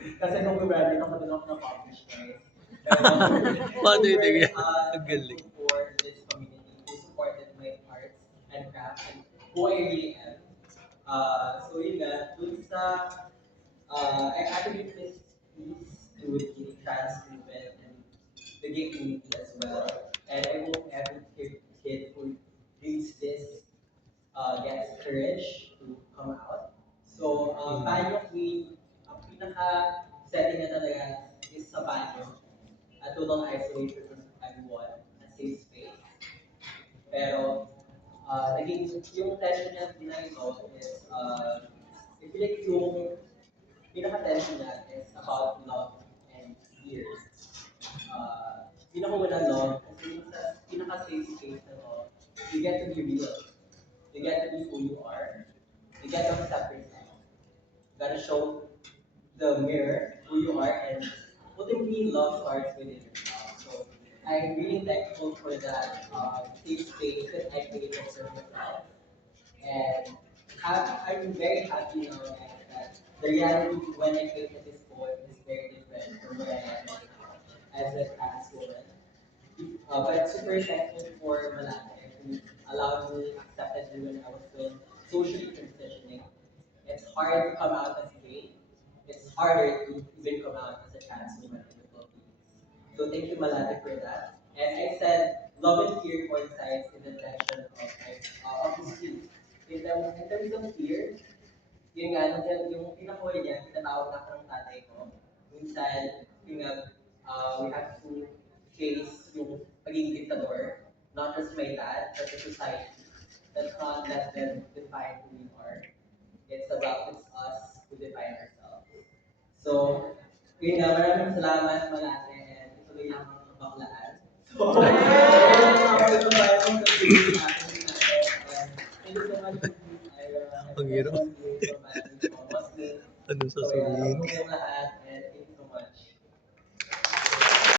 Kasi kung graduate ako doon ako na-publish, guys. Pero, Paano yun? super Ang galing. thankful for this community who supported my arts and craft and who I really am. So yun nga, dun sa, I attribute this piece to the trans movement and the gay community as well. And I hope every kid who reads this gets courage to come out. So, banyo queen, ang pinaka-setting na talaga is sa banyo. A total isolation from everyone, a safe space. Pero, naging yung tension niya behind ito is, I feel like yung pinaka-tension niya is about love and fear. Pinaka-una love, kasi yung sa pinaka-safe space na to, you get to be real. You get to be who you are. You get to accept yourself. You gotta show the mirror who you are, and ultimately love starts within yourself. So I'm really thankful for that safe space that I created for myself. And I'm very happy now that the reality when I created this poem is very different from where I am right now as a trans woman. But super thankful for Malate who allowed me, accepted me when I was still socially transitioning. It's hard to come out as gay. It's harder to even come out as a trans woman in the Philippines. So thank you, Malate, for that. As I said, love and fear coincides in the direction of his speech. In terms of fear, yun nga, yung pinakahuli niya, tinatawag na ako ng tatay ko. Minsan, yung nga, we have to face yung pagiging diktador, not just my dad, but the society. Let's not let them define who we are. It's us who define ourselves. So, yun nga, maraming salamat Malate and ituloy lang ang baklaan. So, ako ito ba yung sabihin natin and thank you so much for this. Ang hirap. Ano sasabihin? Yung lahat.